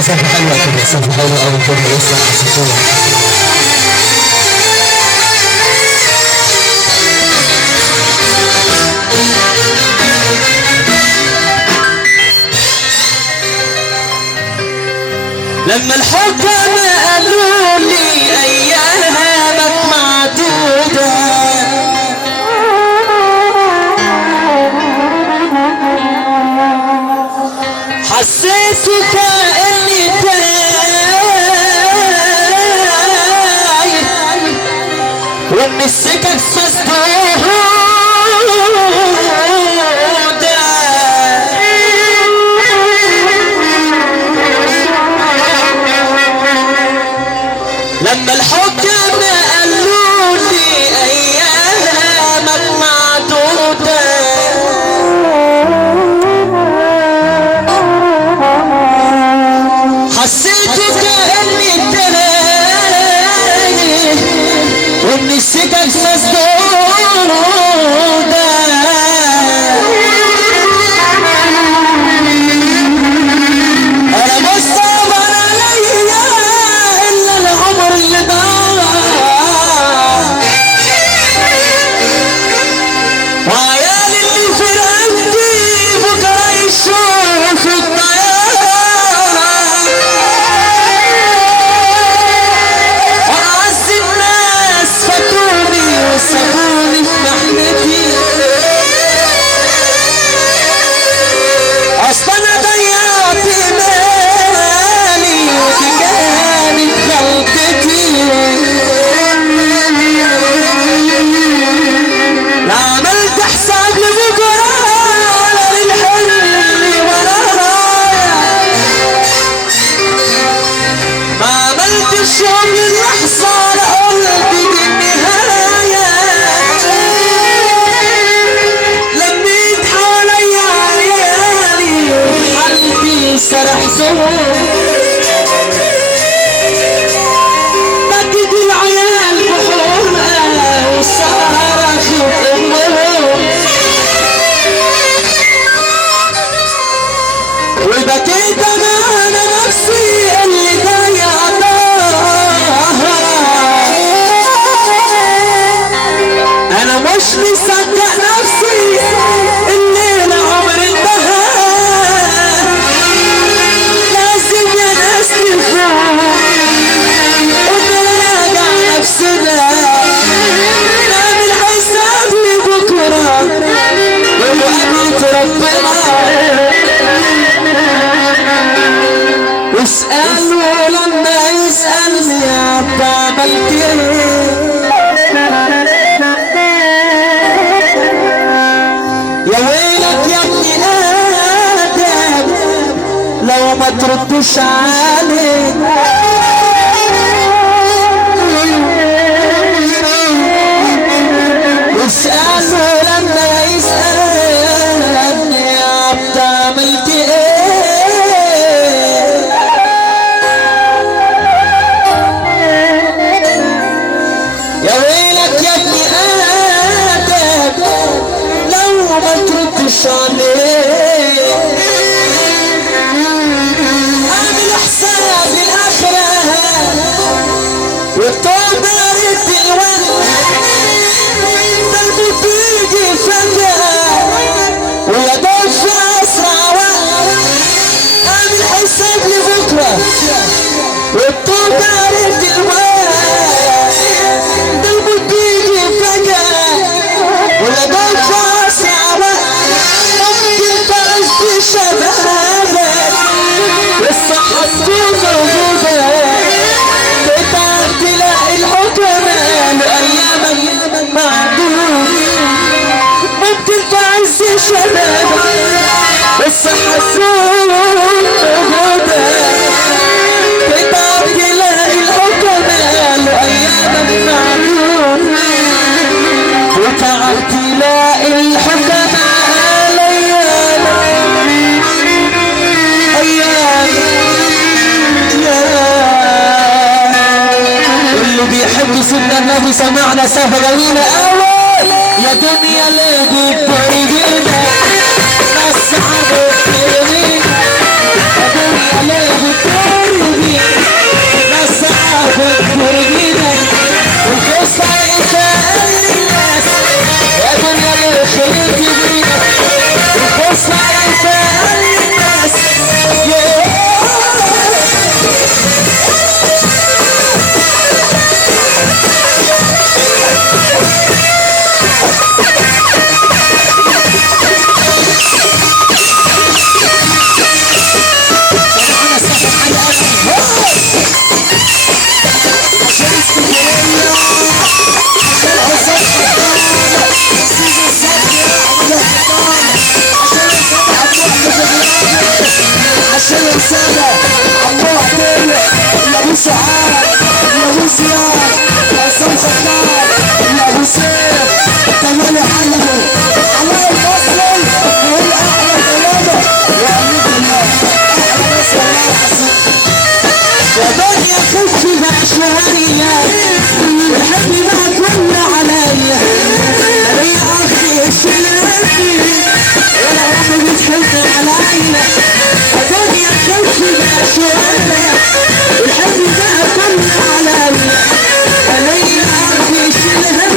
سالفة حلوة كده، سالفة حلوة أوي كده، لسه حسيتوها. لما الحكام قالوا لي أيامك معدودة حسيت كأني تايه وإن السكك مسدودة. لما الحكام قالوا لي أيامك معدودة حسيت كأني تايه وإن السكك مسدودة. أنا مش صابر عليا إلا العمر اللي ضاع وعيالي اللي في رقبتي بكرة يشوفوا الضياع وأعز الناس فاتوني وسابوني في محنتي. أصل أنا ضيعت مالي ودي كانت غلطتي لا عملت حساب لبكرة ولا للحلم اللي ورايا ما عملتش يوم للحظة لقلبي دي النهاية لميت حواليا عيالي وقلبي سرحتهم بدد العيال بحرقة وصرخوا أمهم وبكيت أنا نفسي اللي ضيعتها. أنا مش مصدق نفسي الليلة عمر انتهى لازم يا ناس نفوق ونراجع نفسنا نعمل حساب لبكرة ومقابلة ربنا. واسألوا لما يسألني يا عبد عملت ايه يا ويلك يا ابن آدم لو ما تردوش عليك واسألوا لما يسألني يا عبد عملت ايه يا ويلك يا ابن تردش عليه. اعمل حساب للاخرة والتوبة رد الوقت، قلبي بيجي فجأة ويا دوب في اسرع وقت. اعمل حساب لبكرة والتوبة رد الوقت، قلبي بيجي فجأة ويا دوب في اسرع وقت. ممكن تعيش بشبابك والصحة تكون موجودة، تتعب تلاقي الحكماء لأيامك معدود. ممكن تعيش شبابك والصحة تكون موجودة، تتعب تلاقي الحكماء لأيامك معدود. وتعب تلاقي الحكماء بيحب سيدنا النبي سمعنا سافة جميلة أول. يا دنيا ليه بترجينا نصعب وترمينا، يا دنيا ليه بترجينا نصعب وترمينا. والقصة يتقال للناس يا دنيا ليه خليك بينا، والقصة يتقال للناس. عشان رسالة الله طيب يا ابو سعاد يا ابو زياد يا عصام خطاب يا ابو سيف تمالي حلمه الله يفضل يقول احلى كلامه يا امير الله احلى ناس والله العظيم. يا دنيا خفي بقى شوية وحبي بقى كل عليا، ليه اخي شلتي ولا عمري بتحب عليا. يا دنيا خفي بقى شوية وحبي بقى كل عليا، ليه اخي شلتي.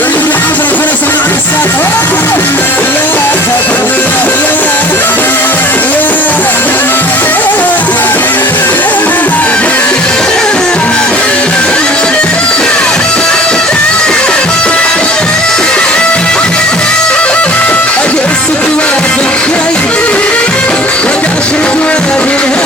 واللي حضر فرصة مع الساعة يا قصة وادي الخير وقع شرط وادي الهير.